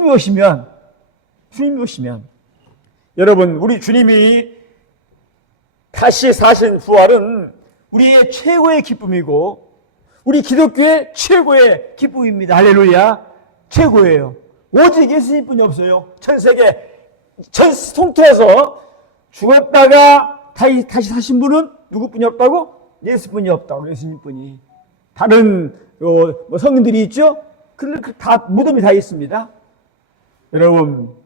주님이 오시면 여러분, 우리 주님이 다시 사신 부활은 우리의 최고의 기쁨이고 우리 기독교의 최고의 기쁨입니다. 할렐루야. 최고예요. 오직 예수님뿐이 없어요. 전 세계 전 통틀어서 죽었다가 다시 사신 분은 누구뿐이 없다고? 예수뿐이 없다고. 예수님뿐이. 다른 성인들이 있죠? 다 무덤이 다 있습니다. 여러분,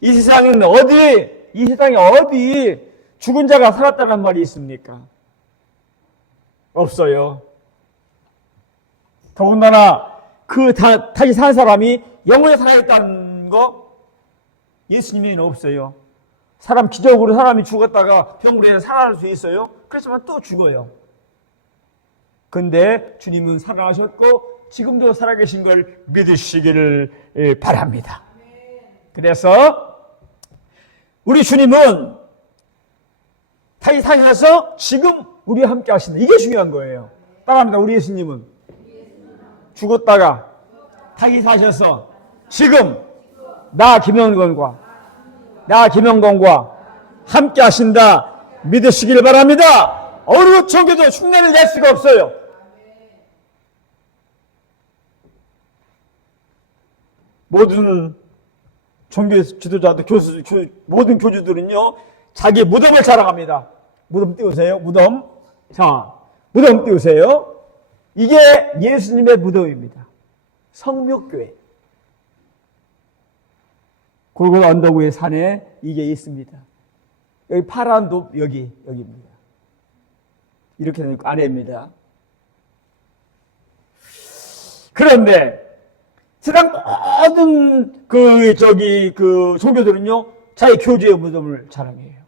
이 세상에 어디 죽은 자가 살았다는 말이 있습니까? 없어요. 더군다나 다시 산 사람이 영원히 살아있다는 거 예수님에는 없어요. 기적으로 사람이 죽었다가 병으로 해서 살아날 수 있어요. 그렇지만 또 죽어요. 근데 주님은 살아나셨고 지금도 살아계신 걸 믿으시기를 바랍니다. 그래서 우리 주님은 다시 사셔서 지금 우리와 함께 하신다. 이게 중요한 거예요. 따라합니다. 우리 예수님은 죽었다가 다시 사셔서 지금 나 김영건과 함께 하신다. 믿으시길 바랍니다. 어느 종교도 흉내를 낼 수가 없어요. 모든 종교 지도자들, 모든 교주들은요, 자기 무덤을 자랑합니다. 무덤 띄우세요, 무덤. 자, 무덤 띄우세요. 이게 예수님의 무덤입니다. 성묘교회. 골고다 언덕 위의 산에 이게 있습니다. 여기 파란 돕, 여기입니다. 이렇게 되는 아래입니다. 그런데 세상 모든 종교들은요, 자기 교주의 무덤을 자랑해요.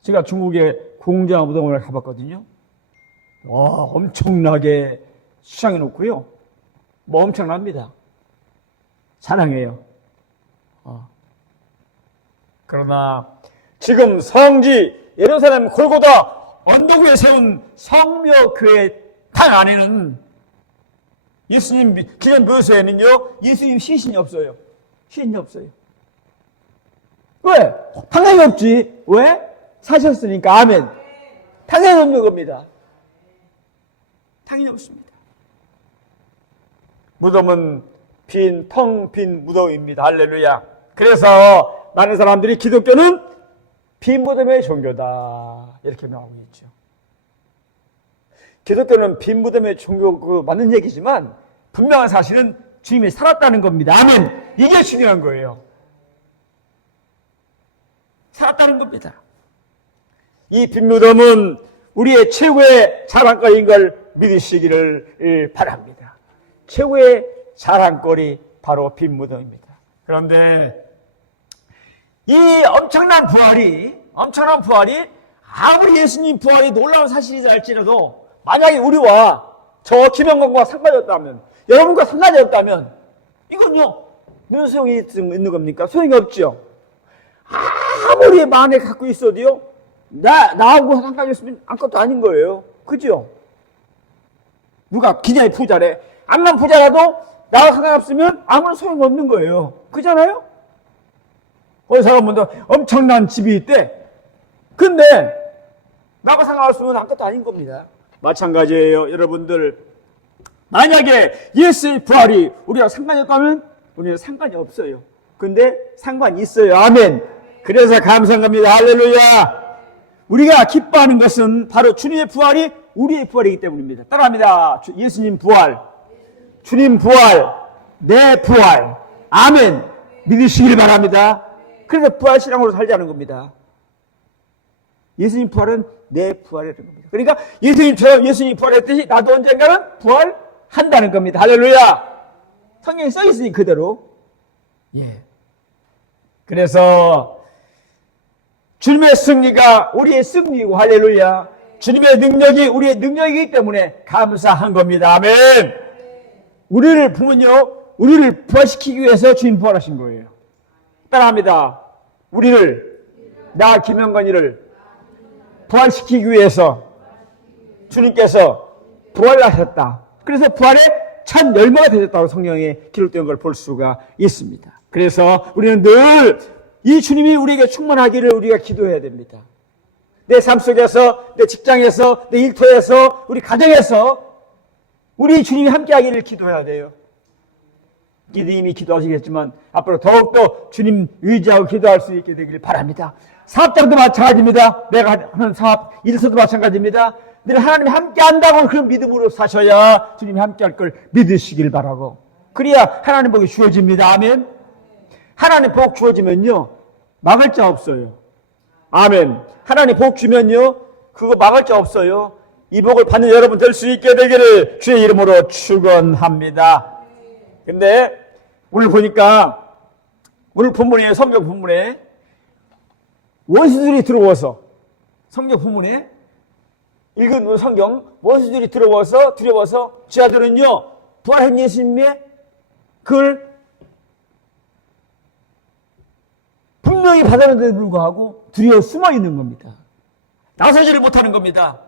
제가 중국의 공자 무덤을 가봤거든요. 와, 엄청나게 수상해 놓고요. 엄청납니다. 자랑해요. 그러나 지금 성지 예루살렘 골고다 언덕 위에 세운 성묘교회 당 안에는 예수님 기념 묘소에는요, 예수님 시신이 없어요. 시신이 없어요. 왜? 당연히 없지. 왜? 사셨으니까. 아멘. 당연히 없는 겁니다. 당연히 없습니다. 무덤은 텅 빈 무덤입니다. 할렐루야. 그래서 많은 사람들이 기독교는 빈 무덤의 종교다, 이렇게 명하고 있죠. 기독교는 빈 무덤의 종교, 맞는 얘기지만 분명한 사실은 주님이 살았다는 겁니다. 아멘. 이게 중요한 거예요. 살았다는 겁니다. 이 빈 무덤은 우리의 최고의 자랑거리인 걸 믿으시기를 바랍니다. 최고의 자랑거리 바로 빈 무덤입니다. 그런데 이 엄청난 부활이 아무리 예수님 부활이 놀라운 사실이라 할지라도 만약에 우리와 저 김영건과 상관이 없다면, 여러분과 상관이 없다면 이건요, 무슨 소용이 있는 겁니까? 소용이 없죠. 아무리 마음에 갖고 있어도요, 나하고 상관이 없으면 아무것도 아닌 거예요. 그죠? 누가 기냐의 부자래. 암만 부자라도 나와 상관없으면 아무런 소용이 없는 거예요. 그잖아요? 어느 사람은 엄청난 집이 있대. 근데 나와 상관없으면 아무것도 아닌 겁니다. 마찬가지예요. 여러분들, 만약에 예수의 부활이 우리와 상관이 없다면 우리는 상관이 없어요. 근데 상관이 있어요. 아멘. 그래서 감사한 겁니다. 할렐루야. 우리가 기뻐하는 것은 바로 주님의 부활이 우리의 부활이기 때문입니다. 따라합니다. 예수님 부활, 주님 부활, 내 부활. 아멘. 믿으시길 바랍니다. 그래서 부활신앙으로 살자는 겁니다. 예수님 부활은 내 부활이라는 겁니다. 그러니까 예수님처럼 예수님이 부활했듯이 나도 언젠가는 부활한다는 겁니다. 할렐루야. 성경에 써 있으니 그대로. 예. 그래서 주님의 승리가 우리의 승리이고, 할렐루야. 주님의 능력이 우리의 능력이기 때문에 감사한 겁니다. 아멘. 우리를 부활시키기 위해서 주님 부활하신 거예요. 따라합니다. 나 김영건이를 부활시키기 위해서 주님께서 부활하셨다. 그래서 부활의 참 열매가 되었다고 성경에 기록된 걸 볼 수가 있습니다. 그래서 우리는 늘 이 주님이 우리에게 충만하기를 우리가 기도해야 됩니다. 내 삶 속에서, 내 직장에서, 내 일터에서, 우리 가정에서 우리 주님이 함께하기를 기도해야 돼요. 이미 기도하시겠지만 앞으로 더욱더 주님 의지하고 기도할 수 있게 되길 바랍니다. 사업장도 마찬가지입니다. 내가 하는 사업, 일서도 마찬가지입니다. 늘 하나님이 함께한다고 그런 믿음으로 사셔야 주님이 함께할 걸 믿으시길 바라고, 그래야 하나님 복이 주어집니다. 아멘. 하나님 복 주어지면요 막을 자 없어요. 아멘. 하나님 복 주면요 그거 막을 자 없어요. 이 복을 받는 여러분 될 수 있게 되기를 주의 이름으로 축원합니다. 근데 오늘 보니까 오늘 본문에, 성경 본문에 원수들이 들어와서, 성경 본문에 읽은 성경, 원수들이 들어와서 두려워서 지하들은요 부활한 예수님의 그걸 분명히 받았는데도 불구하고 두려워 숨어 있는 겁니다. 나서지를 못하는 겁니다.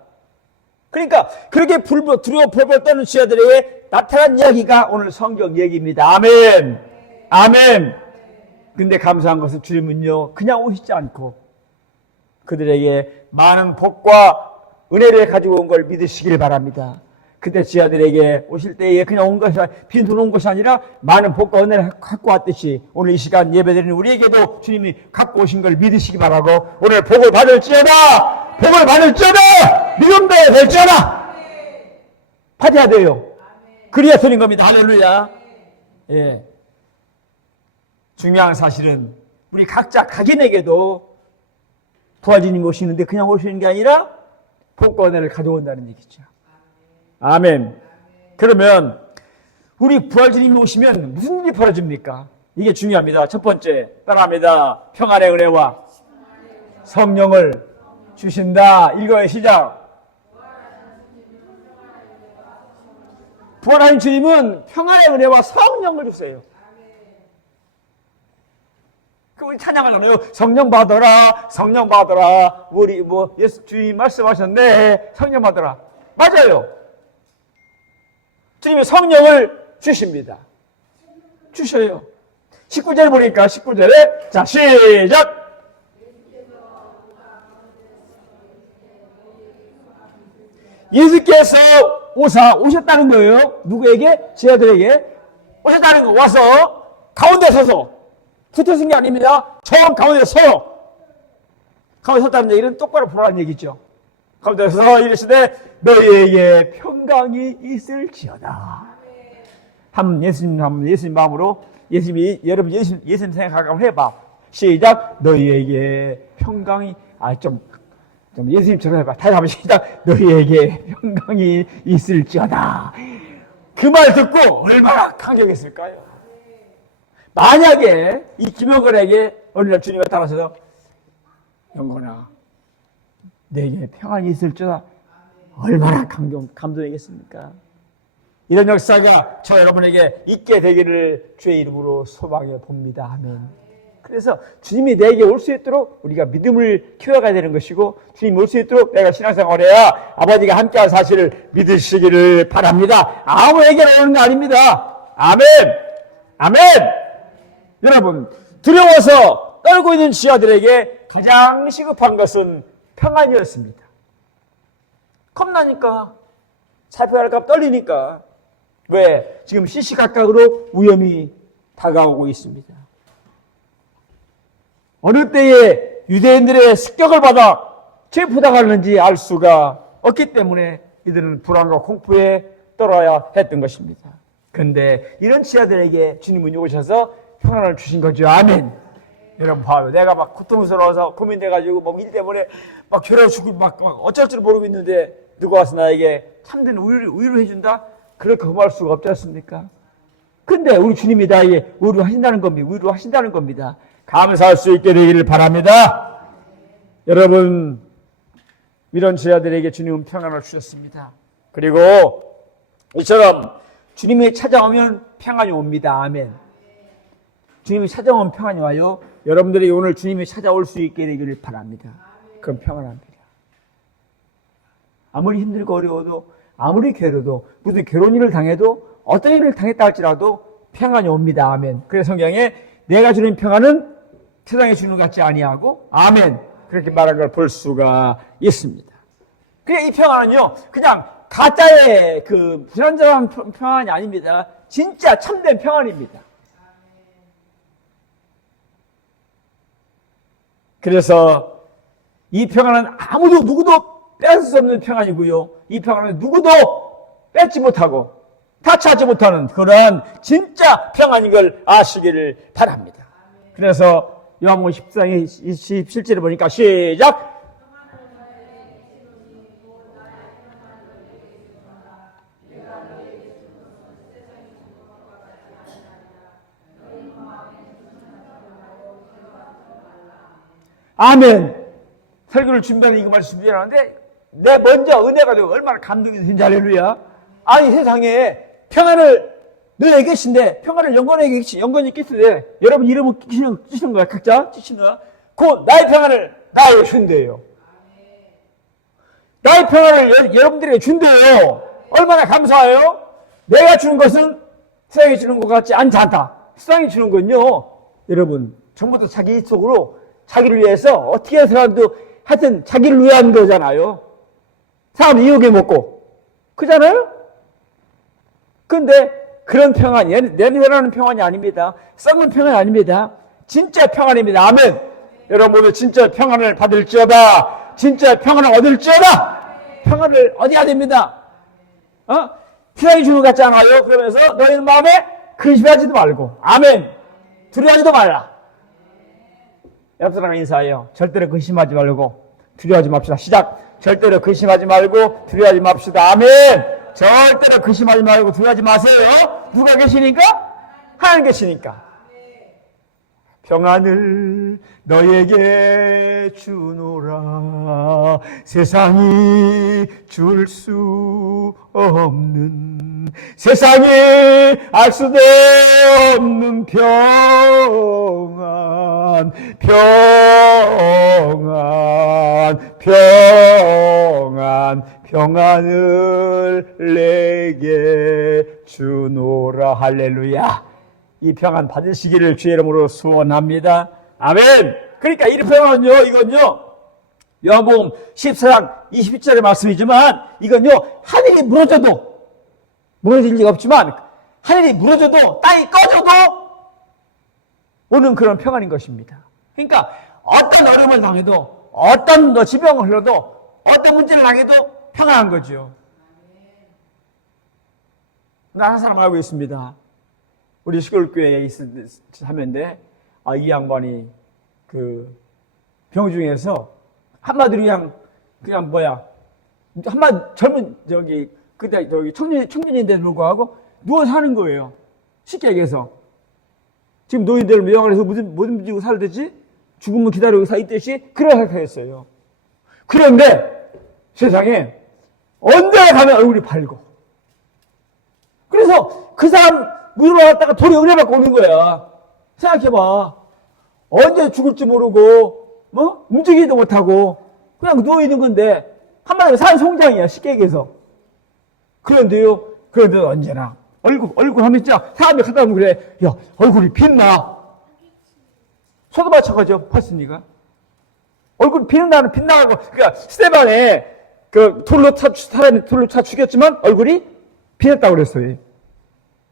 그러니까 그렇게 두려워 벌벌 떠는 지하들에게 나타난 이야기가 오늘 성경 얘기입니다. 아멘. 아멘. 근데 감사한 것은 주님은요 그냥 오시지 않고 그들에게 많은 복과 은혜를 가지고 온 걸 믿으시길 바랍니다. 그때 지하들에게 오실 때에 그냥 온 것이, 빈돈 온 것이 아니라 많은 복과 은혜를 갖고 왔듯이 오늘 이 시간 예배드리는 우리에게도 주님이 갖고 오신 걸 믿으시기 바라고, 오늘 복을 받을지어다, 복을 받을지어다, 믿음도 될지어다 받아야 돼요. 그래야 되는 겁니다. 할렐루야. 예. 중요한 사실은 우리 각자 각인에게도 부활주님이 오시는데 그냥 오시는 게 아니라 복과 은혜를 가져온다는 얘기죠. 아멘. 그러면 우리 부활주님이 오시면 무슨 일이 벌어집니까? 이게 중요합니다. 첫 번째 따라합니다. 평안의 은혜와 성령을 주신다. 읽어요. 시작. 부활하신 주님은 평안의 은혜와 성령을 주세요. 우리 찬양하잖아요. 성령 받아라, 성령 받아라. 우리 예수 주님 말씀하셨네. 성령 받아라. 맞아요. 주님이 성령을 주십니다. 주셔요. 19절 보니까 19절에 자 시작. 예수께서 오셨다는 거예요. 누구에게? 제자들에게 오셨다는 거. 와서 가운데 서서 붙어 쓴 게 아닙니다. 저 가운데 서요. 가운데 섰다는 얘기는 똑바로 보라는 얘기죠. 가운데 서서 이르시되 너희에게 평강이 있을지어다. 예수님 마음으로, 여러분 예수님 생각하고 해봐. 시작. 너희에게 평강이, 좀 예수님처럼 해봐. 다시 한번 시작. 너희에게 평강이 있을지어다. 그 말 듣고 얼마나 감격했을까요? 만약에 이 김영건에게 어느 날 주님이 따라서서 영건아 내게 평안이 있을지어다. 얼마나 감동이겠습니까? 이런 역사가 저 여러분에게 있게 되기를 주의 이름으로 소망해 봅니다. 아멘. 그래서 주님이 내게 올 수 있도록 우리가 믿음을 키워가야 되는 것이고, 주님이 올 수 있도록 내가 신앙생활해야 아버지가 함께한 사실을 믿으시기를 바랍니다. 아무에게나 오는 거 아닙니다. 아멘. 아멘. 여러분, 두려워서 떨고 있는 지하들에게 가장 시급한 것은 평안이었습니다. 겁나니까, 살펴갈까 떨리니까. 왜? 지금 시시각각으로 위험이 다가오고 있습니다. 어느 때에 유대인들의 습격을 받아 체포당하는지 알 수가 없기 때문에 이들은 불안과 공포에 떨어야 했던 것입니다. 그런데 이런 지하들에게 주님은 오셔서 평안을 주신 거죠. 아멘. 여러분 봐요. 내가 막 고통스러워서 고민돼가지고 뭐 일 때문에 막 괴로워 죽고 막 어쩔 줄 모르고 있는데 누가 와서 나에게 참된 우유를 해준다? 그렇게 고마울 수가 없지 않습니까? 근데 우리 주님이 나에게 위로하신다는 겁니다. 위로하신다는 겁니다. 감사할 수 있게 되기를 바랍니다. 여러분, 이런 제자들에게 주님은 평안을 주셨습니다. 그리고 이처럼 주님이 찾아오면 평안이 옵니다. 아멘. 주님이 찾아오면 평안이 와요. 여러분들이 오늘 주님이 찾아올 수 있게 되기를 바랍니다. 그럼 평안합니다. 아무리 힘들고 어려워도, 아무리 괴로워도, 무슨 괴로운 일을 당해도 어떤 일을 당했다 할지라도 평안이 옵니다. 아멘. 그래서 성경에 내가 주는 평안은 세상에 주는 것 같지 아니하고 아멘. 그렇게 말한 걸 볼 수가 있습니다. 그냥 이 평안은요, 그냥 가짜의 그 불안정한 평안이 아닙니다. 진짜 참된 평안입니다. 그래서 이 평안은 아무도 누구도 뺏을 수 없는 평안이고요. 이 평안은 누구도 뺏지 못하고 타치하지 못하는 그런 진짜 평안인 걸 아시기를 바랍니다. 그래서 요한복음 14장 27절에 보니까 시작! 아멘. 설교를 준비하는 이거 말씀 준비하는데 내 먼저 은혜가 되고 얼마나 감동이 되는지 할렐루야. 아니 세상에 평안을 너에게 계신데 평안을 영건에게 끼시되 여러분 이름을 끼시는 거야. 각자 끼시는 거야. 그 나의 평안을 나에게 준대요. 나의 평안을 여러분들에게 준대요. 얼마나 감사해요. 내가 주는 것은 세상이 주는 것 같지 않다. 세상이 주는 건요, 여러분 전부 다 자기 속으로 자기를 위해서 어떻게 해서라도 하여튼 자기를 위한 거잖아요. 사람 이용해 먹고 그잖아요. 근데 그런 평안이 내려라는 평안이 아닙니다. 썩은 평안이 아닙니다. 진짜 평안입니다. 아멘. 여러분 모두 진짜 평안을 받을지어다. 진짜 평안을 얻을지어다. 평안을 얻어야 됩니다. 세상이 주는 것 같지 않아요? 그러면서 너희는 마음에 근심하지도 말고 아멘. 두려워하지도 말라. 옆 사람 인사해요. 절대로 근심하지 말고 두려워하지 맙시다. 시작. 절대로 근심하지 말고 두려워하지 맙시다. 아멘. 절대로 근심하지 말고 두려워하지 마세요. 누가 계시니까? 하나님 계시니까. 평안을 너에게 주노라. 세상이 줄 수 없는, 세상이 알 수도 없는 평안, 평안을 내게 주노라. 할렐루야. 이 평안 받으시기를 주의 이름으로 소원합니다. 아멘. 그러니까 이 평안은요, 이건요, 요한복음 14장 22절의 말씀이지만 이건요, 하늘이 무너져도 무너질 리가 없지만 하늘이 무너져도 땅이 꺼져도 오는 그런 평안인 것입니다. 그러니까 어떤 어려움을 당해도 어떤 지병을 흘러도 어떤 문제를 당해도 평안한 거죠. 나 한 사람 알고 있습니다. 우리 시골교회에 하면데, 이 양반이 병 중에서 한마디로 한마디 젊은 그때 청년인데도 불구하고 누워서 사는 거예요. 쉽게 얘기해서. 지금 노인들 명언에서 무슨 지고 살듯이 죽음을 기다리고 사 있듯이 그런 상태였어요. 그런데 세상에 언제 가면 얼굴이 밝고. 그래서 그 사람 위로 왔다가 돌이 은혜 받고 오는 거야. 생각해봐. 언제 죽을지 모르고, 움직이지도 못하고, 그냥 누워있는 건데, 한마디로 산송장이야, 쉽게 얘기해서. 그런데도 언제나, 얼굴 하면 진짜, 사람이 가다 보면 그래, 야, 얼굴이 빛나. 소도 마찬가지죠, 봤습니까? 얼굴이 빛나고, 그러니까, 스테반에, 돌로 차 죽였지만, 얼굴이 빛났다고 그랬어요.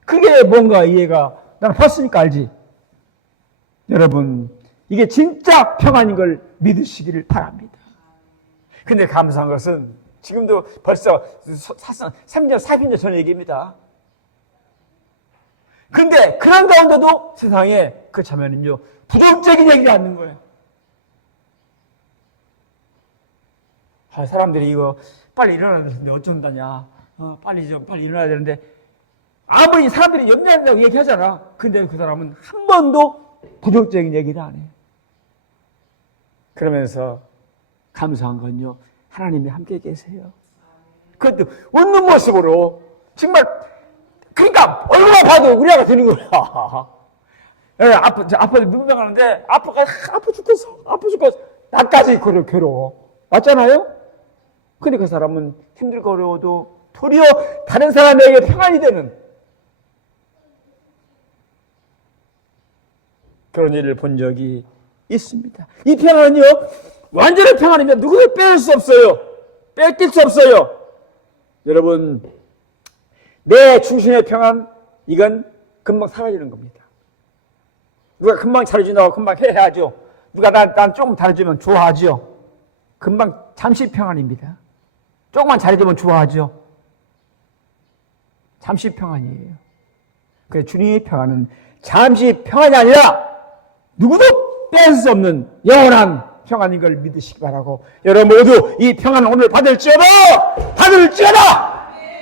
그게 뭔가 이해가, 나는 봤으니까 알지. 여러분, 이게 진짜 평안인 걸 믿으시기를 바랍니다. 근데 감사한 것은 지금도 벌써 3년, 4년 전 얘기입니다. 근데 그런 가운데도 세상에 그 자매는요, 부정적인 얘기가 않는 거예요. 사람들이 이거 빨리 일어나야 되는데 어쩐다냐. 빨리 일어나야 되는데 아무리 사람들이 연애한다고 얘기하잖아. 근데 그 사람은 한 번도 부정적인 얘기를 안 해. 그러면서 감사한 건요, 하나님이 함께 계세요. 그것도 웃는 모습으로 정말, 그러니까 얼굴만 봐도 우리가 되는 거야. 아빠 눈병 하는데 아빠 죽겠어. 나까지 괴로워. 맞잖아요? 근데 그 사람은 힘들고 어려워도 도리어 다른 사람에게 평안이 되는, 그런 일을 본 적이 있습니다. 이 평안은요, 완전한 평안입니다. 누구도 뺄 수 없어요. 뺏길 수 없어요. 여러분, 내 중심의 평안, 이건 금방 사라지는 겁니다. 누가 금방 잘해준다고 금방 해야죠. 누가 난 조금 잘해주면 좋아하죠. 금방 잠시 평안입니다. 조금만 잘해주면 좋아하죠. 잠시 평안이에요. 그래서 주님의 평안은 잠시 평안이 아니라 누구도 뺄 수 없는 영원한 평안인 걸 믿으시기 바라고, 여러분 모두 이 평안을 오늘 받을지어다!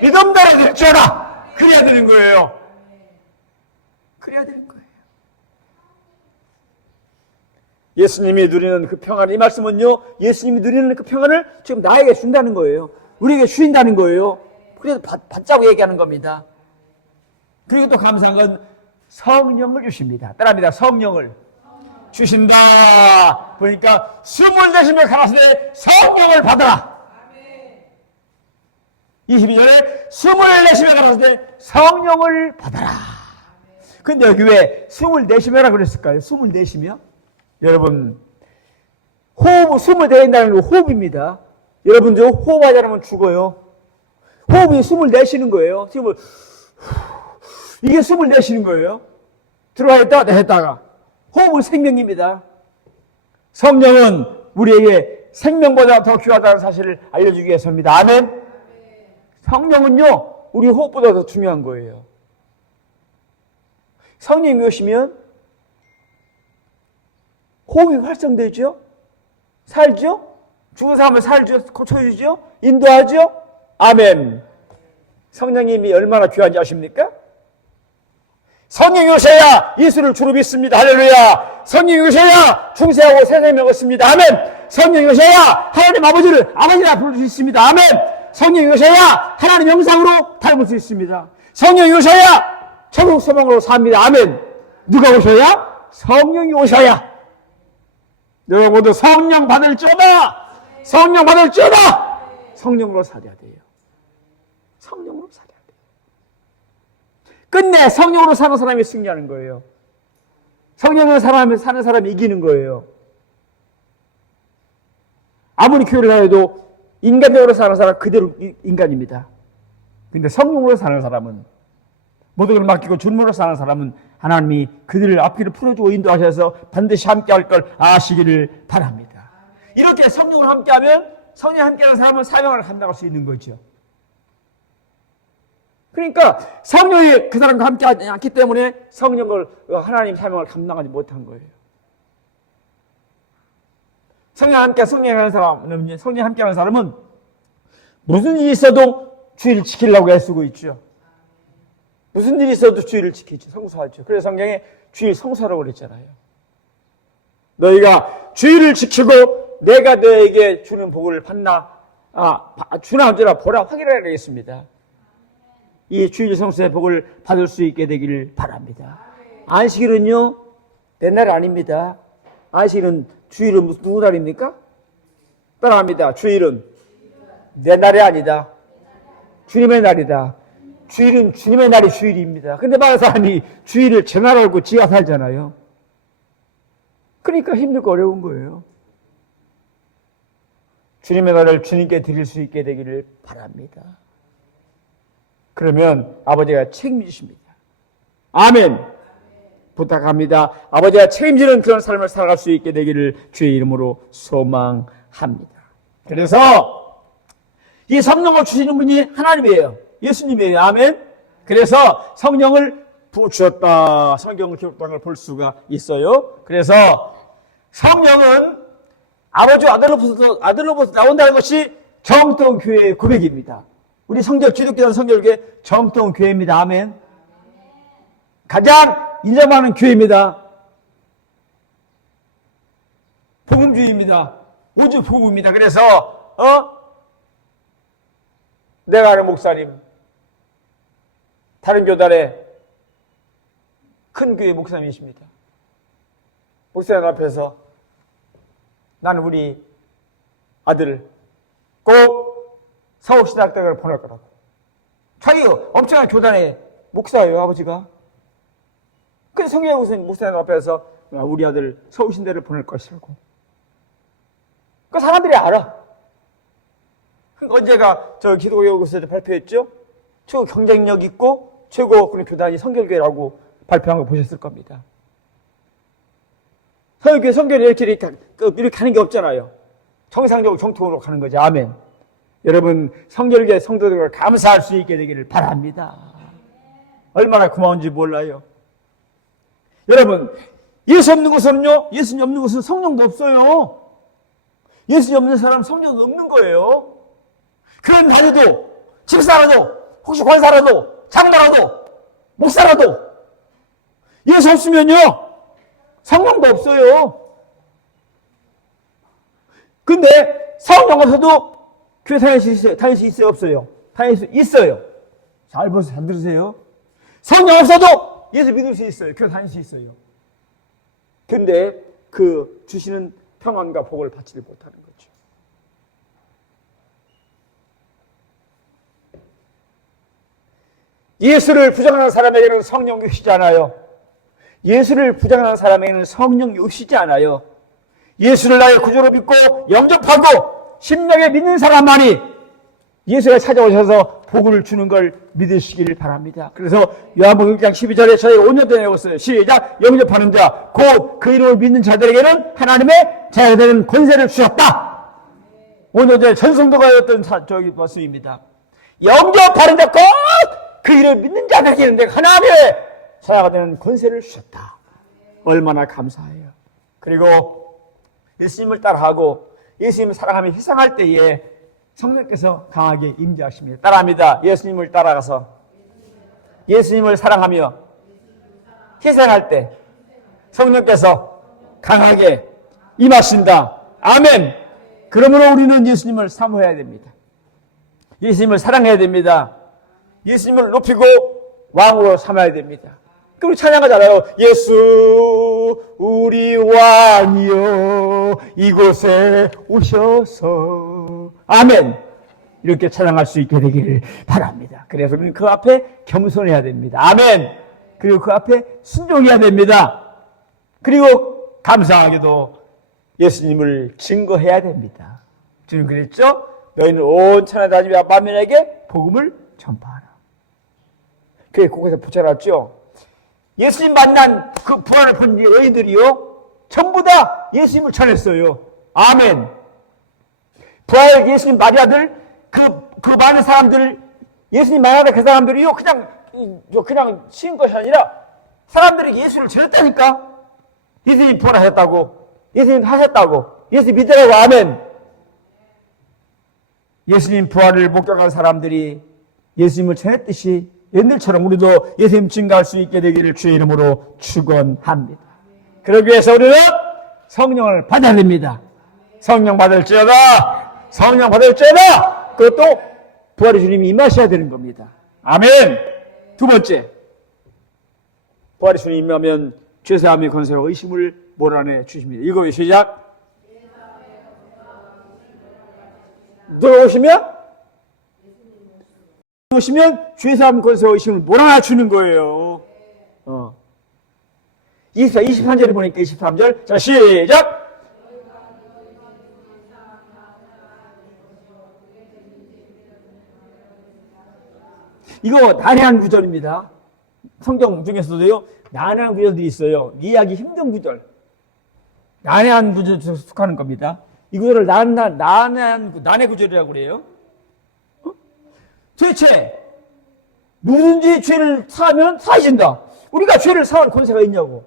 믿음대로 될지어다! 그래야 되는 거예요. 그래야 되는 거예요. 예수님이 누리는 그 평안, 이 말씀은요, 예수님이 누리는 그 평안을 지금 나에게 준다는 거예요. 우리에게 주신다는 거예요. 그래서 받자고 얘기하는 겁니다. 그리고 또 감사한 건 성령을 주십니다. 따라합니다. 성령을 주신다. 보니까 숨을 내쉬며 가라사대 성령을 받아라. 22절에 숨을 내쉬며 가라사대 성령을 받아라. 근데 여기 왜 숨을 내쉬며라 그랬을까요? 숨을 내쉬며? 여러분, 호흡, 숨을 내린다는 건 호흡입니다. 여러분, 저 호흡하지 않으면 죽어요. 호흡이 숨을 내쉬는 거예요. 이게 숨을 내쉬는 거예요. 들어가겠다, 내했다가. 호흡은 생명입니다. 성령은 우리에게 생명보다 더 귀하다는 사실을 알려주기 위해서입니다. 아멘. 성령은요, 우리 호흡보다 더 중요한 거예요. 성령이 오시면 호흡이 활성되죠? 살죠? 죽은 사람은 살죠? 고쳐주죠? 인도하죠? 아멘. 성령님이 얼마나 귀한지 아십니까? 성령이 오셔야 예수를 주로 믿습니다. 할렐루야. 성령이 오셔야 중세하고 새 생명 얻습니다. 아멘. 성령이 오셔야 하나님 아버지를 아버지라 부를 수 있습니다. 아멘. 성령이 오셔야 하나님 형상으로 닮을 수 있습니다. 성령이 오셔야 천국 소망으로 삽니다. 아멘. 누가 오셔야? 성령이 오셔야. 여러분 모두 성령 받을지어다. 성령 받을지어다. 성령으로 살아야 돼요. 성령으로 살아야 돼요. 끝내 성령으로 사는 사람이 승리하는 거예요. 성령으로 사는 사람이 이기는 거예요. 아무리 교회를 다녀도 인간적으로 사는 사람 그대로 인간입니다. 근데 성령으로 사는 사람은, 모든 걸 맡기고 주님으로 사는 사람은 하나님이 그들을 앞길을 풀어주고 인도하셔서 반드시 함께할 걸 아시기를 바랍니다. 이렇게 성령을 함께하면, 성령 함께하는 사람은 사명을 감당할 수 있는 거죠. 그러니까 성령이 그 사람과 함께하지 않기 때문에 성령을, 하나님 사명을 감당하지 못한 거예요. 성령 함께하는 사람은 무슨 일이 있어도 주의를 지키려고 애쓰고 있죠. 무슨 일이 있어도 주의를 지키죠. 성수하죠. 그래서 성경에 주의 성수하라고 그랬잖아요. 너희가 주의를 지키고 내가 너에게 주는 복을 받나, 주나 어쩌나 보라 확인하라 하겠습니다. 이 주일 성수의 복을 받을 수 있게 되기를 바랍니다. 안식일은요, 내 날 아닙니다. 안식일은, 주일은 누구 날입니까? 따라합니다. 주일은 내 날이 아니다. 주님의 날이다. 주일은 주님의 날이 주일입니다. 근데 많은 사람이 주일을 제 날 알고 지가 살잖아요. 그러니까 힘들고 어려운 거예요. 주님의 날을 주님께 드릴 수 있게 되기를 바랍니다. 그러면 아버지가 책임지십니다. 아멘. 부탁합니다. 아버지가 책임지는 그런 삶을 살아갈 수 있게 되기를 주의 이름으로 소망합니다. 그래서 이 성령을 주시는 분이 하나님이에요. 예수님이에요. 아멘. 그래서 성령을 부어주셨다. 성경을 기록한 걸 볼 수가 있어요. 그래서 성령은 아버지와 아들로부터 나온다는 것이 정통 교회의 고백입니다. 우리 기독교 성결교회 정통 교회입니다. 아멘. 가장 인정하는 교회입니다. 복음주의입니다. 우주 복음입니다. 그래서 내가 아는 목사님, 다른 교단의 큰 교회 목사님이십니다. 목사님 앞에서 나는 우리 아들을 꼭 서울신학대학을 보낼 거라고. 자기 엄청난 교단의 목사예요, 아버지가. 근데 성경 목사님 앞에서 우리 아들 서울신대를 보낼 것이라고. 그 사람들이 알아. 언제가 저 기독교연구소에서 발표했죠? 최고 경쟁력 있고 최고 그런 교단이 성결교회라고 발표한 거 보셨을 겁니다. 성결교회 성결이 이렇게 하는 게 없잖아요. 정상적으로 정통으로 가는 거죠. 아멘. 여러분 성결교회 성도들을 감사할 수 있게 되기를 바랍니다. 얼마나 고마운지 몰라요. 여러분 예수 없는 곳은요, 예수님 없는 곳은 성령도 없어요. 예수님 없는 사람은 성령도 없는 거예요. 그런 다녀도 집사라도 혹시 권사라도 장로라도 목사라도 예수 없으면요 성령도 없어요. 근데 성령 없어도 교회 다닐 수 있어요? 다닐 수 있어요? 없어요? 다닐 수 있어요. 잘 보세요. 잘 들으세요. 성령 없어도 예수 믿을 수 있어요. 교회 다닐 수 있어요. 근데 그 주시는 평안과 복을 받지를 못하는 거죠. 예수를 부정하는 사람에게는 성령이 오시지 않아요. 예수를 부정하는 사람에게는 성령이 오시지 않아요. 예수를 나의 구주로 믿고 영접하고 심령에 믿는 사람만이 예수가 찾아오셔서 복을 주는 걸 믿으시기를 바랍니다. 그래서 요한복음 1장 12절에 저희가 5년 전에 외웠어요. 시작! 영접하는 자, 곧 그 이름을 믿는 자들에게는 하나님의 자녀가 되는 권세를 주셨다. 5년 전에 전성도가 외웠던 말씀입니다. 영접하는 자, 곧 그 이름을 믿는 자들에게는 하나님의 자녀가 되는 권세를 주셨다. 얼마나 감사해요. 그리고 예수님을 따라하고 예수님을 사랑하며 희생할 때에 성령께서 강하게 임재하십니다. 따라합니다. 예수님을 따라가서 예수님을 사랑하며 희생할 때 성령께서 강하게 임하신다. 아멘. 그러므로 우리는 예수님을 사모해야 됩니다. 예수님을 사랑해야 됩니다. 예수님을 높이고 왕으로 삼아야 됩니다. 그리고 찬양하잖아요. 예수 우리 왕이여 이곳에 오셔서 아멘. 이렇게 찬양할 수 있게 되기를 바랍니다. 그래서 우리는 그 앞에 겸손해야 됩니다. 아멘. 그리고 그 앞에 순종해야 됩니다. 그리고 감사하게도 예수님을 증거해야 됩니다. 주님 그랬죠? 너희는 온 천하 다니며 만민에게 복음을 전파하라. 그게 거기서 붙여놨죠. 예수님 만난 그 부활을 본 여인들이요 전부 다 예수님을 전했어요. 아멘. 부활 예수님 마리아들 그 많은 사람들 예수님 만나다 그 사람들이요 그냥 쉬운 것이 아니라 사람들이 예수를 전했다니까. 예수님 부활하셨다고, 예수님 하셨다고, 예수 믿으라고. 아멘. 예수님 부활을 목격한 사람들이 예수님을 전했듯이 옛날처럼 우리도 예수님 증거할 수 있게 되기를 주의 이름으로 축원합니다. 그러기 위해서 우리는 성령을 받아야 됩니다. 성령 받을지어다. 성령 받을지어다. 그것도 부활의 주님이 임하셔야 되는 겁니다. 아멘. 두 번째, 부활의 주님이 임하면 죄사함의 권세로 의심을 몰아내 주십니다. 읽어요. 시작. 들어오시면 죄사함 권세와 의심을 몰아주는 거예요. 23절에 보니까 23절. 자, 시작! 이거 난해한 구절입니다. 성경 중에서도요, 난해한 구절들이 있어요. 이해하기 힘든 구절. 난해한 구절에 속하는 겁니다. 이 구절을 난해 구절이라고 그래요. 도대체 누구든지 죄를 사하면 사해진다. 우리가 죄를 사할 권세가 있냐고.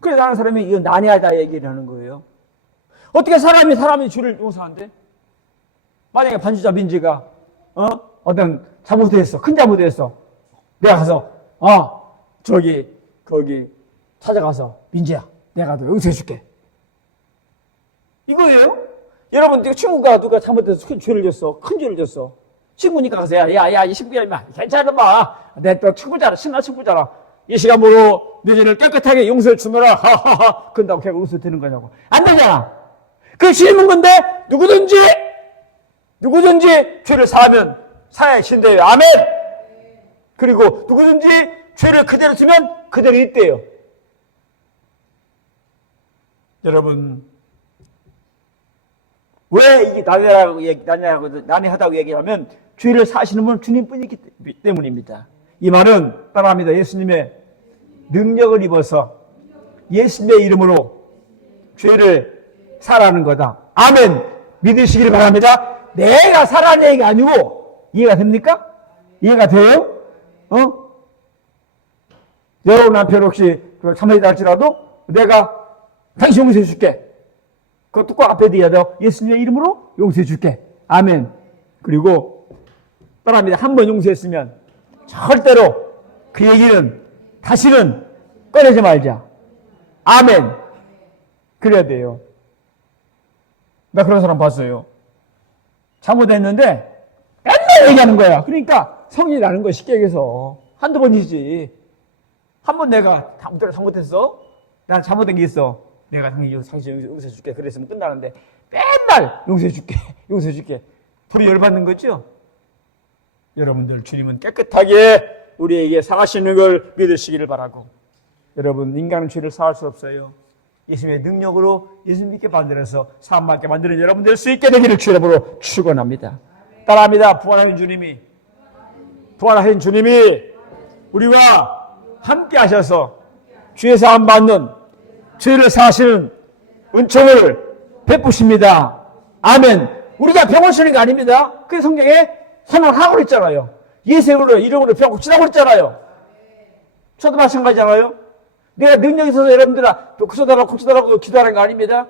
그래서 다른 사람이 이거 난해하다 얘기를 하는 거예요. 어떻게 사람이 죄를 용서한대? 만약에 반주자 민지가 어떤 잘못을 했어. 큰 잘못을 했어. 내가 가서 거기 찾아가서 민지야 내가 너 용서해줄게. 이거예요? 여러분, 친구가 누가 잘못해서 큰 죄를 졌어. 큰 죄를 졌어. 친구니까 가서, 야, 이 친구야, 임마. 괜찮아, 마. 내 또 친구잖아. 친한 친구잖아. 이 시간으로 내 죄를 깨끗하게 용서해 주느라, 하하하. 그런다고 걔가 용서 되는 거냐고. 안 되잖아. 그게 쉬운 건데, 누구든지 죄를 사하면 사해진대요. 아멘! 그리고 누구든지 죄를 그대로 두면 그대로 있대요. 여러분, 왜 이게 난해하다고 얘기하면 죄를 사시는 분은 주님뿐이기 때문입니다. 이 말은 따라합니다. 예수님의 능력을 입어서 예수님의 이름으로 죄를 사라는 거다. 아멘. 믿으시길 바랍니다. 내가 사라는 얘기가 아니고, 이해가 됩니까? 이해가 돼요? 여러분 남편 혹시 참여이다 할지라도 내가 당신 용서해 줄게. 그것도 꼭 앞에 대야 돼요. 예수님의 이름으로 용서해 줄게. 아멘. 그리고 따라합니다. 한 번 용서했으면 절대로 그 얘기는 다시는 꺼내지 말자. 아멘. 그래야 돼요. 나 그런 사람 봤어요. 잘못했는데 맨날 얘기하는 거야. 그러니까 성이 나는 거야. 쉽게 얘기해서. 한두 번이지. 한 번 내가 잘못했어. 난 잘못된 게 있어. 내가 당신 용서해 줄게. 그랬으면 끝나는데 맨날 용서해 줄게. 용서해 줄게. 둘이 열받는 거죠? 여러분들 주님은 깨끗하게 우리에게 사하시는 걸 믿으시기를 바라고, 여러분 인간은 죄를 사할 수 없어요. 예수님의 능력으로 예수 믿게 만들어서 사함받게 만드는 여러분 될 수 있게 되기를 주의 이름으로 축원합니다. 따라합니다. 부활하신 주님이 우리와 함께 하셔서 죄 사함 받는, 죄를 사하시는 은총을 베푸십니다. 아멘. 우리가 병을 쓰는 게 아닙니다. 그 성경에 선언하고 그랬잖아요. 예수의 이름으로 병 고치라고 그랬잖아요. 저도 마찬가지잖아요. 내가 능력이 있어서 여러분들아 고쳐달라고 기도하는 거 아닙니다.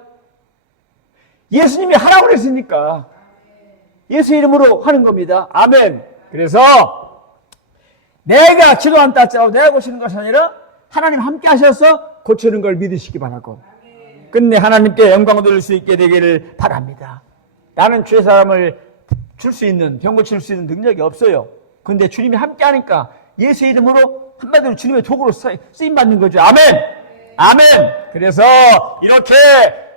예수님이 하라고 그랬으니까 예수 이름으로 하는 겁니다. 아멘. 그래서 내가 기도한다 할지라도 내가 고치는 것이 아니라 하나님 함께 하셔서 고치는 걸 믿으시기 바라고, 끝내 하나님께 영광을 돌릴 수 있게 되기를 바랍니다. 나는 죄 사함을 줄 수 있는, 병 고칠 수 있는 능력이 없어요. 그런데 주님이 함께 하니까 예수 이름으로 한마디로 주님의 도구로 쓰임받는 거죠. 아멘. 아멘. 그래서 이렇게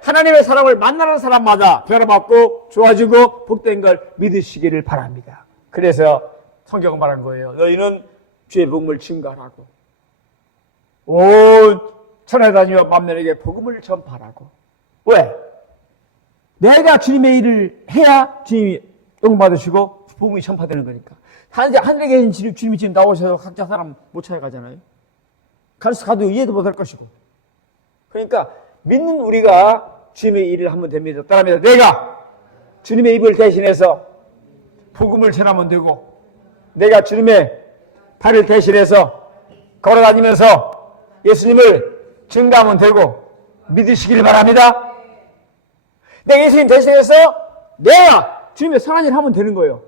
하나님의 사랑을 만나는 사람마다 변화받고 좋아지고 복된 걸 믿으시기를 바랍니다. 그래서 성경은 말한 거예요. 너희는 주의 복음을 증거하라고, 온 천하 다니며 만민에게 복음을 전파하라고. 왜? 내가 주님의 일을 해야 주님이 영광 받으시고 복음이 전파되는 거니까. 하늘에 계신 주님이 지금 나오셔서 각자 사람 못 찾아가잖아요. 가도 이해도 못할 것이고. 그러니까 믿는 우리가 주님의 일을 하면 됩니다. 따라합니다. 내가 주님의 입을 대신해서 복음을 전하면 되고, 내가 주님의 발을 대신해서 걸어다니면서 예수님을 증거하면 되고, 믿으시기를 바랍니다. 내가 예수님 대신해서 내가 주님의 선한 일을 하면 되는 거예요.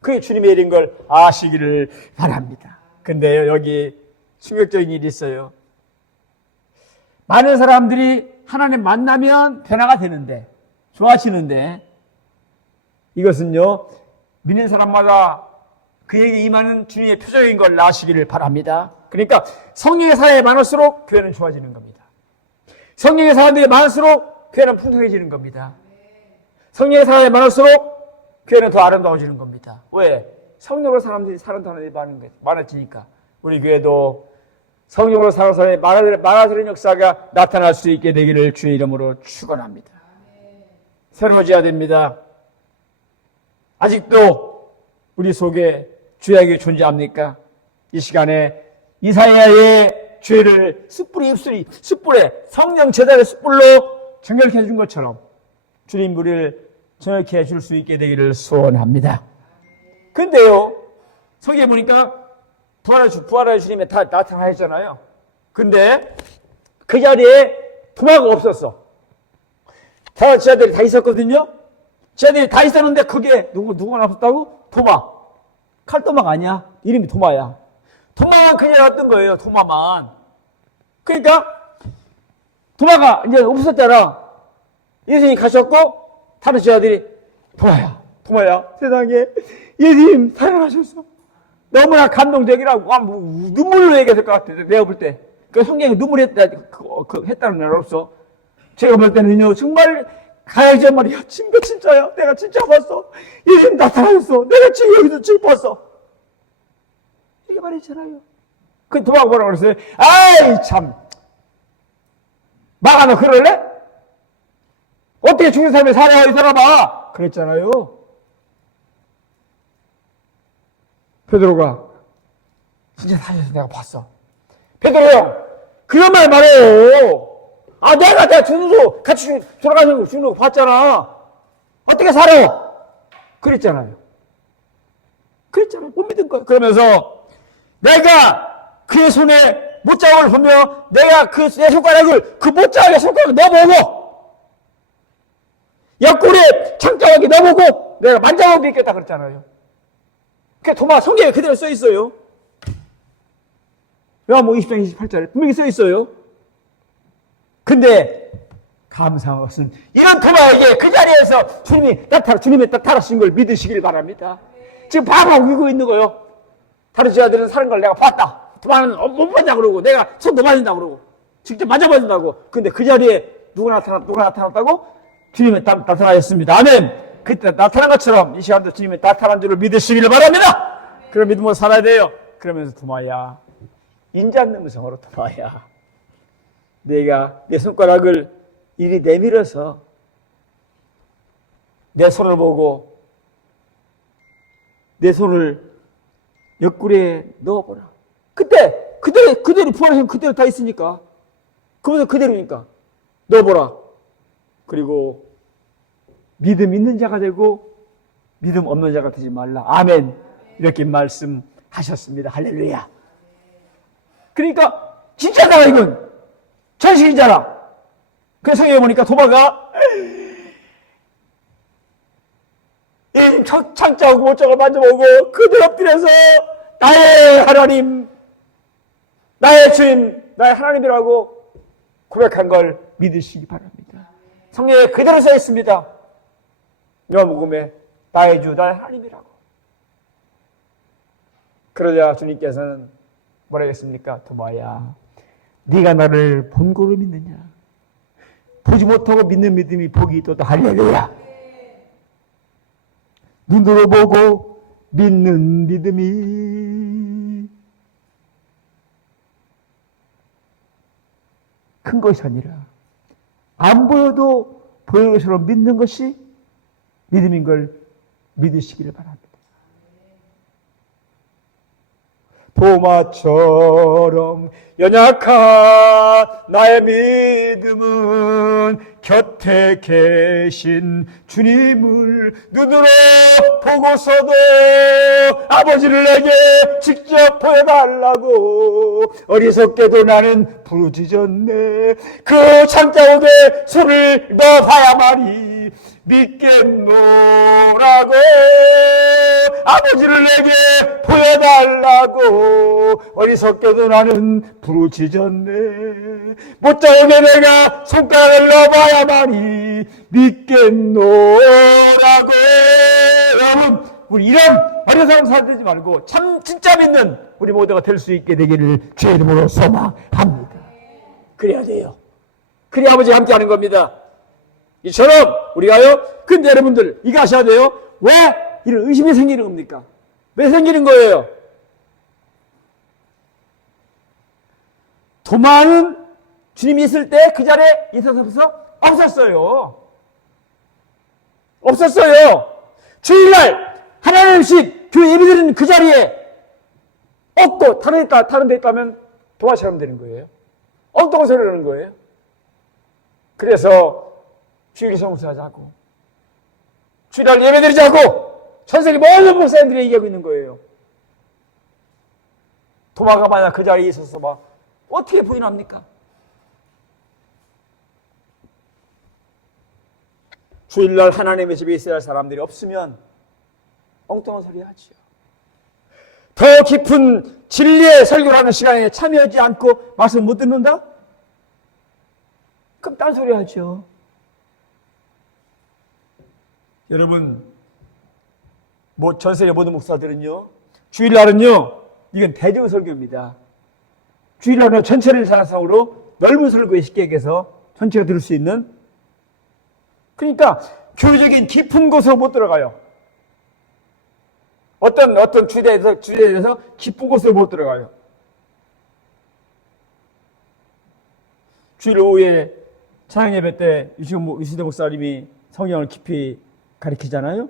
그게 주님의 일인 걸 아시기를 바랍니다. 근데 여기 충격적인 일이 있어요. 많은 사람들이 하나님 만나면 변화가 되는데, 좋아지는데, 이것은요 믿는 사람마다 그에게 임하는 주님의 표적인 걸 아시기를 바랍니다. 그러니까 성령의 사역이 많을수록 교회는 좋아지는 겁니다. 성령의 사람들이 많을수록 교회는 풍성해지는 겁니다. 성령의 사역이 많을수록 교회는 더 아름다워지는 겁니다. 왜? 성령으로 사람들이 사는 사람들이 많아지니까. 우리 교회도 성령으로 사는 사람이 많아지는 역사가 나타날 수 있게 되기를 주의 이름으로 축원합니다. 새로워져야 됩니다. 아직도 우리 속에 죄악이 존재합니까? 이 시간에 이사야의 죄를 숯불에 성령 제단의 숯불로 정결케 해준 것처럼 주님 우리를 정결케 해줄 수 있게 되기를 소원합니다. 근데요, 성경에 보니까 부활의 주님이 다 나타나셨잖아요. 근데 그 자리에 도마가 없었어. 제자들이 다 있었거든요. 제자들이 다 있었는데 그게 누구가 없었다고? 도마. 칼도마가 아니야. 이름이 도마야. 도마만 그냥 왔던 거예요. 도마만. 그러니까 도마가 이제 없었잖아. 예수님이 가셨고 다른 제자들이 도마야. 세상에 예수님 살아나셨어. 너무나 감동적이라고 눈물로 얘기했을 것 같아. 내가 볼 때. 그 성경에 눈물이 했다는 날 없어. 제가 볼 때는요, 정말 가야지 말이야. 진짜야. 내가 진짜 봤어. 예수님 나타나셨어. 내가 지금 여기서 지금 봤어. 이게 말했잖아요. 그 도마가 뭐라고 그랬어요? 아이 참, 마가 너 그럴래? 어떻게 죽은 사람이 살아, 이 사람아? 그랬잖아요. 베드로가 진짜 살려서 내가 봤어. 베드로 형, 그런 말 말해요. 아, 내가 주소 같이 돌아가는 거 주는 거 봤잖아. 어떻게 살아? 그랬잖아요. 못 믿은 거야. 그러면서 내가 그의 손에 못자국을 보며 내가 내 손가락을 그 못자국의 손가락을 넣어보고 옆구리에 창자국이 넣어보고 내가 만져보고 믿겠다 그랬잖아요. 그 도마 성경에 그대로 써 있어요. 요한복음 20장 28절에 분명히 써 있어요. 근데 감사한 것은 이런 도마에게 그 자리에서 주님이 나타나신 걸 믿으시길 바랍니다. 지금 바보하고 이고 있는 거요. 다른 제자들은 사는 걸 내가 봤다. 도마는 못 만다 그러고 내가 손도 맞는다 그러고 직접 맞아봐준다고. 근데 그 자리에 누가 나타났다고? 주님이 나타나셨습니다. 아멘. 그때 나타난 것처럼 이 시간도 주님이 나타난 줄을 믿으시길 바랍니다. 그런 믿음으로 살아야 돼요. 그러면서 도마야, 인자 없는 성으로 도마야, 내가 내 손가락을 이리 내밀어서 내 손을 보고 내 손을 옆구리에 넣어보라. 그때 그대로 부활하시면 그대로 다 있으니까 그러면서 그대로니까 넣어보라. 그리고 믿음 있는 자가 되고 믿음 없는 자가 되지 말라. 아멘. 이렇게 말씀하셨습니다. 할렐루야. 그러니까 진짜다 이건. 전신이잖아. 그래서 성경에 보니까 도마가 창자하고 못자고 만져보고 그들 엎드려서 나의 하나님, 나의 주님, 나의 하나님이라고 고백한 걸 믿으시기 바랍니다. 성경에 그대로 써 있습니다. 요한복음에 나의 주, 나의 하나님이라고. 그러자 주님께서는 뭐라 했습니까? 도마야, 네가 나를 본고로 믿느냐? 보지 못하고 믿는 믿음이 복이 있도다. 할렐루야. 눈으로 보고 믿는 믿음이 큰 것이 아니라 안 보여도 보이는 것처럼 믿는 것이 믿음인 걸 믿으시기를 바랍니다. 도마처럼 연약한 나의 믿음은 곁에 계신 주님을 눈으로 보고서도 아버지를 내게 직접 보여달라고 어리석게도 나는 부르짖었네. 그 창자국에 손을 넣어봐야만이 믿겠노라고 아버지를 내게 보여달라고 어리석게도 나는 부르짖었네. 못자국에 내가 손가락을 넣어봐야만이 믿겠노라고. 여러분, 우리 이런 어리석은 살지 말고 참 진짜 믿는 우리 모두가 될 수 있게 되기를 주의 이름으로 소망합니다. 그래야 돼요. 그래야 아버지와 함께 하는 겁니다. 이처럼 우리가요. 근데 여러분들 이거 아셔야 돼요. 왜 이런 의심이 생기는 겁니까? 왜 생기는 거예요? 도마는 주님이 있을 때 그 자리에 있어서 없었어요. 주일날 하나님씩 교회 예배드리는 그 자리에 억도 다른 데 있다면 도마처럼 되는 거예요. 엉뚱한 소리를 하는 거예요. 그래서 주일 성수하자고, 주일날 예배드리자고 전세계 모든 목사님들이 얘기하고 있는 거예요. 도마가 만약 그 자리에 있어서 막 어떻게 부인합니까? 주일날 하나님의 집에 있어야 할 사람들이 없으면 엉뚱한 소리 하지요. 더 깊은 진리의 설교를 하는 시간에 참여하지 않고 말씀 못 듣는다? 그럼 딴소리 하죠. 여러분, 전세계 모든 목사들은요, 주일날은요, 이건 대중 설교입니다. 주일날은 전체를 사상으로 넓은 설교에 쉽게 얘기해서 전체가 들을 수 있는. 그러니까 교리적인 깊은 곳으로 못 들어가요. 어떤 주제에 대해서 깊은 곳으로 못 들어가요. 주일 오후에 찬양 예배 때 유시대 목사님이 성경을 깊이 가르치잖아요.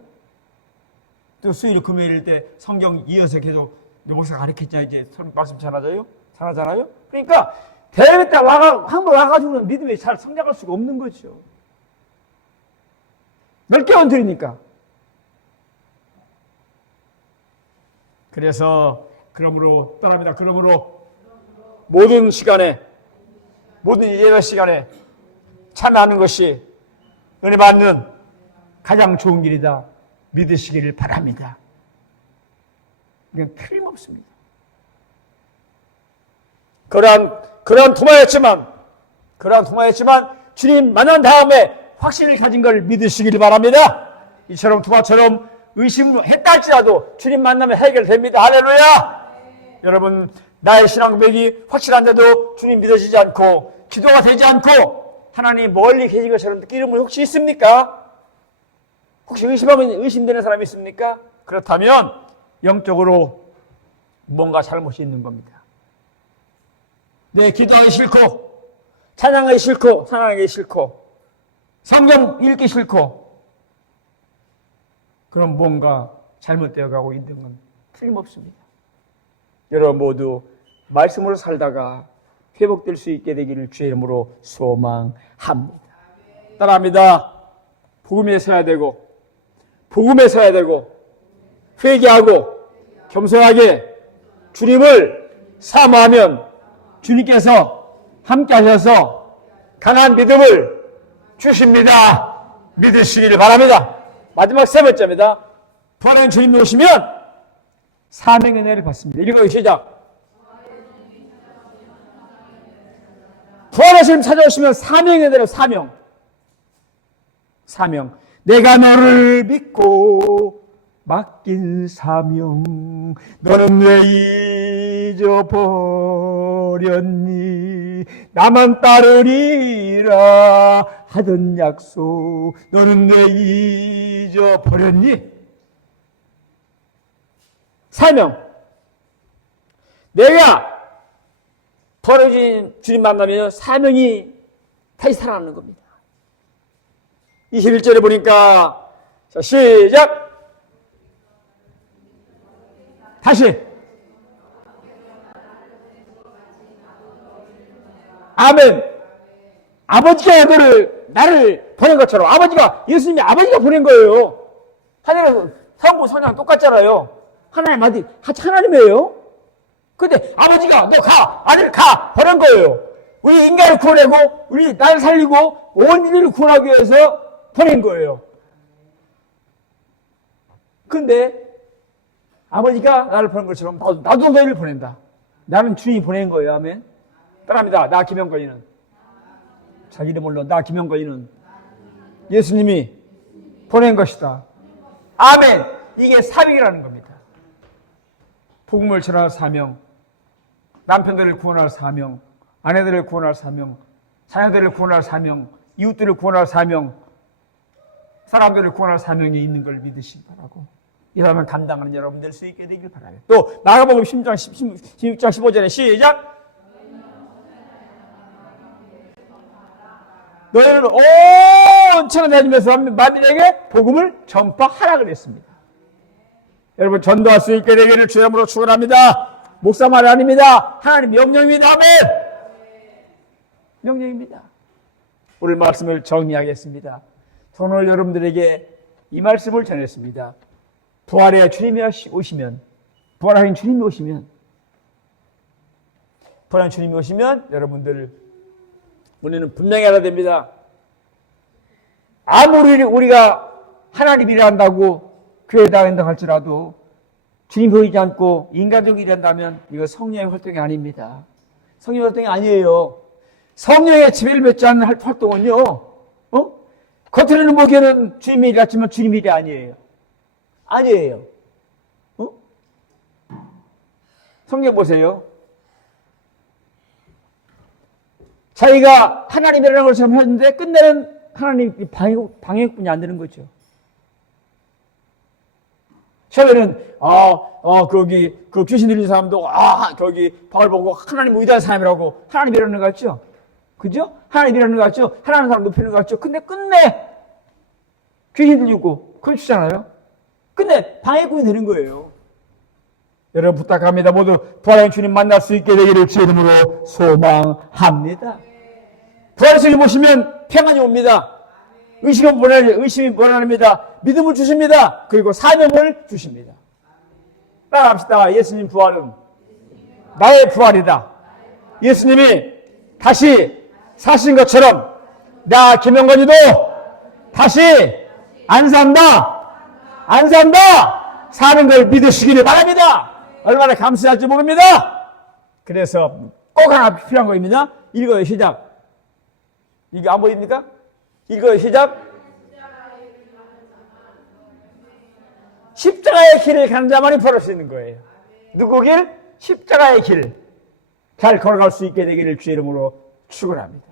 또 수요일 금요일 때 성경 이어서 계속 목사가 가르쳤잖아요. 이제 말씀 전하잖아요. 그러니까 대회 때 한번 와가지고는 믿음이 잘 성장할 수가 없는 거죠. 넓게 얹으니까. 그래서 그러므로 떠납니다. 그러므로 모든 시간에 모든 예배 시간에 참여하는 것이 은혜 받는 가장 좋은 길이다 믿으시기를 바랍니다. 이건 틀림없습니다. 그러한 통화였지만 주님 만난 다음에 확신을 가진 걸 믿으시기를 바랍니다. 이처럼 통화처럼 의심을 했다 할지라도 주님 만나면 해결됩니다. 할렐루야! 여러분, 나의 신앙 고백이 확실한데도 주님 믿어지지 않고 기도가 되지 않고 하나님 멀리 계신 것처럼 느끼는 분 혹시 있습니까? 혹시 의심되는 사람이 있습니까? 그렇다면 영적으로 뭔가 잘못이 있는 겁니다. 내 기도하기 싫고 찬양하기 싫고 성경 읽기 싫고 그럼 뭔가 잘못되어 가고 있는 건 틀림없습니다. 여러분 모두 말씀으로 살다가 회복될 수 있게 되기를 주의 이름으로 소망합니다. 따라합니다. 복음에 서야 되고 회개하고 겸손하게 주님을 사모하면 주님께서 함께 하셔서 강한 믿음을 주십니다. 믿으시기를 바랍니다. 마지막 세 번째입니다. 부활한 주님이 오시면 사명의 은혜를 받습니다. 읽어요. 시작. 부활하신 주님 찾아오시면 사명의 은혜로 사명. 내가 너를 믿고 맡긴 사명 너는 왜 잊어버렸니 나만 따르리라 하던 약속 너는 왜 잊어버렸니 사명 내가 벌어진 주님 만나면 사명이 다시 살아나는 겁니다. 21절에 보니까 자 시작 다시 아멘. 아버지가 나를 보낸 것처럼 예수님이 아버지가 보낸 거예요. 하늘에서 성부 성령 똑같잖아요. 하나님 아들 하나님이에요. 근데 아버지가 너 가 아들 가 보낸 거예요. 우리 인간을 구원하고 우리 나를 살리고 온 인류를 구원하기 위해서 보낸 거예요. 근데 아버지가 나를 보낸 것처럼 나도 너희를 보낸다. 나는 주님이 보낸 거예요. 아멘. 따라합니다. 나 김영건이는 자기 이름 물론 나 김영건이는 예수님이 보낸 것이다. 아멘. 이게 사명이라는 겁니다. 복음을 전할 사명, 남편들을 구원할 사명, 아내들을 구원할 사명, 자녀들을 구원할 사명, 이웃들을 구원할 사명, 사람들을 구원할 사명이 있는 걸 믿으시기 바라고 이 사람을 감당하는 여러분 될 수 있게 되길 바라요. 또 마가복음 16장 15절에 시작 너희는 온 천하 다니면서 만민에게 복음을 전파하라 그랬습니다. 여러분 전도할 수 있게 되기를 주님으로 축원합니다. 목사 말이 아닙니다. 하나님 명령입니다. 아멘. 명령입니다. 오늘 말씀을 정리하겠습니다. 오늘 여러분들에게 이 말씀을 전했습니다. 부활의 주님이 오시면 부활하신 주님이 오시면 여러분들 우리는 분명히 알아야 됩니다. 아무리 우리가 하나님이라 한다고 교회에 나간다 할지라도 주님 보이지 않고 인간적으로 일한다면 이거 성령의 활동이 아닙니다. 성령의 활동이 아니에요. 성령의 지배를 받지 않는 활동은요. 겉으로는 보기에는 주님의 일 같지만 주님의 일이 아니에요. 성경 보세요. 자기가 하나님이라는 걸 했는데 끝내는 하나님 방해뿐이 안 되는 거죠. 처음에는 그 귀신 들린 사람도 거기 바울 보고 하나님 위대한 사람이라고 하나님 이러는 거 같죠. 그죠? 하나님 일하는 것 같죠? 하나님 사람 높이는 것 같죠? 근데 끝내 귀 들리고 그러시잖아요. 근데 방해꾼이 되는 거예요. 여러분 부탁합니다. 모두 부활의 주님 만날 수 있게 되기를 주의 이름으로 소망합니다. 부활의 주님 모시면 평안이 옵니다. 의심이 불안합니다. 믿음을 주십니다. 그리고 사명을 주십니다. 따라합시다. 예수님 부활은 나의 부활이다. 예수님이 다시 사신 것처럼 나 김영건이도 다시 안 산다. 사는 걸 믿으시기를 바랍니다. 얼마나 감사할지 모릅니다. 그래서 꼭 하나 필요한 거입니다. 읽어요. 시작. 이게 안 보입니까? 읽어요. 시작. 십자가의 길을 가는 자만이 벌을 수 있는 거예요. 누구 길? 십자가의 길. 잘 걸어갈 수 있게 되기를 주의 이름으로 축원합니다.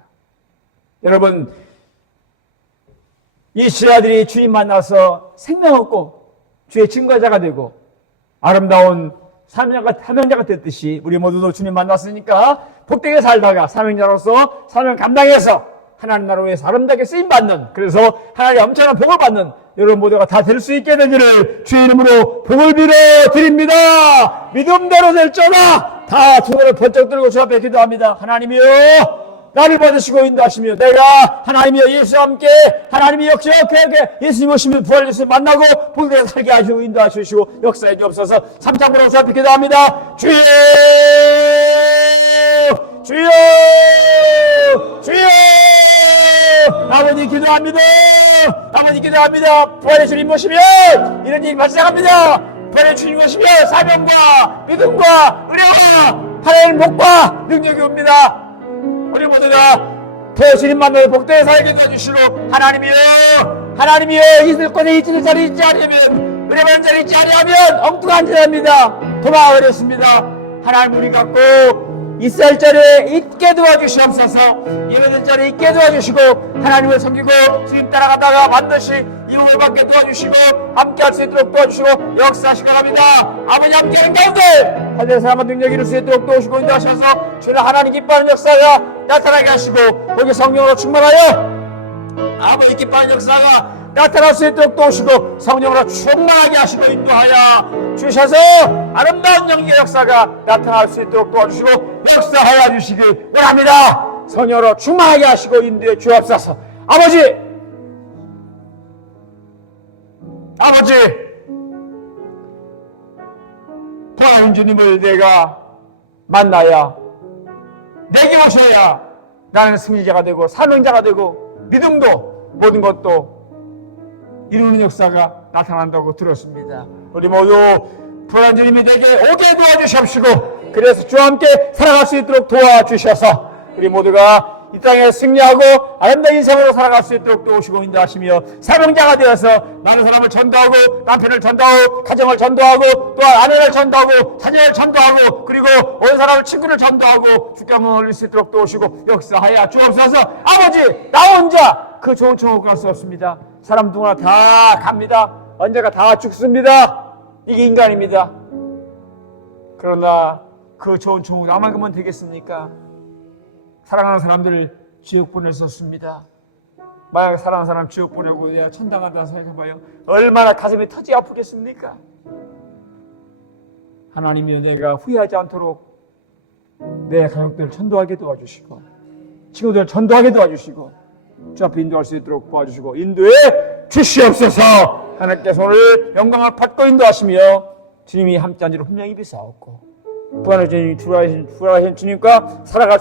여러분, 이 신하들이 주님 만나서 생명 얻고 주의 증거자가 되고 아름다운 사명자가 됐듯이 우리 모두도 주님 만났으니까 복되게 살다가 사명자로서 사명 감당해서 하나님 나라 위해서 아름답게 쓰임받는, 그래서 하나님의 엄청난 복을 받는 여러분 모두가 다 될 수 있게 되기를 주의 이름으로 복을 빌어 드립니다. 믿음대로 될지어다. 다 두 손을 번쩍 들고 주 앞에 기도합니다. 하나님이여, 나를 받으시고 인도하시며 내가 하나님이여 예수와 함께 하나님이 역시 예수님 오시면 부활 예수 만나고 복되게 살게 하시고 인도하시고 역사해 주옵소서. 삼창으로 주 앞에 기도합니다. 주여 아버지 기도합니다. 부활의 주님 모시면 이런 일이 발생합니다. 부활의 주님 모시면 사명과 믿음과 은혜와 하나님의 복과 능력이 옵니다. 우리 모두가 더 주님 만나서 복되게 살게 도와주시고 하나님이여 있을 곳에 있을 자리 있지 않으면 은혜 받는 자리 있지 않으면 엉뚱한 자입니다. 도망 어렵습니다. 하나님 우리 갖고 있을 자리에 있게 도와주시옵소서. 예배될 자리에 있게 도와주시고 하나님을 섬기고 주님 따라가다가 반드시 이복을 받게 도와주시고 함께 할 수 있도록 도와주시고 역사하시고 합니다. 아버지 함께하는 가운데 하늘의 사랑과 능력이 이룰 수 있도록 도우시고 인도하셔서 주는 하나님 기뻐하는 역사가 나타나게 하시고 거기 성령으로 충만하여 아버지 기뻐하는 역사가 나타날 수 있도록 도우시고 성령으로 충만하게 하시고 인도하여 주셔서 아름다운 영의 역사가 나타날 수 있도록 도와주시고 역사하여 주시길 원합니다. 성령으로 충만하게 하시고 인도해 주옵소서. 아버지 부활하신 주님을 내가 만나야 내게 오셔야 나는 승리자가 되고 사명자가 되고 믿음도 모든 것도 이루는 역사가 나타난다고 들었습니다. 우리 모두 부활한 주님이 내게 오게 도와주시옵시고 그래서 주와 함께 살아갈 수 있도록 도와주셔서 우리 모두가 이 땅에 승리하고 아름다운 인생으로 살아갈 수 있도록 도우시고 인도하시며 사명자가 되어서 많은 사람을 전도하고 남편을 전도하고 가정을 전도하고 또한 아내를 전도하고 자녀를 전도하고 그리고 온 사람을 친구를 전도하고 주께 한번 올릴 수 있도록 도우시고 역사하여 주옵소서. 아버지 나 혼자 그 좋은 천국 갈 수 없습니다. 사람 누구나 다 갑니다. 언제가 다 죽습니다. 이게 인간입니다. 그러나 그 좋은 천국 나만 가면 되겠습니까? 사랑하는 사람들 지옥 보냈었습니다. 만약 사랑하는 사람 지옥 보내고 내가 천당한다 생각해봐요. 얼마나 가슴이 터지 아프겠습니까? 하나님이여 내가 후회하지 않도록 내 가족들을 전도하게 도와주시고 친구들을 전도하게 도와주시고 주 앞에 인도할 수 있도록 도와주시고 인도해 주시옵소서. 하나님께서 오늘 영광을 받고 인도하시며 주님이 함께한 줄을 분명히 비사옵고 부활하신 주님과 살아갈 수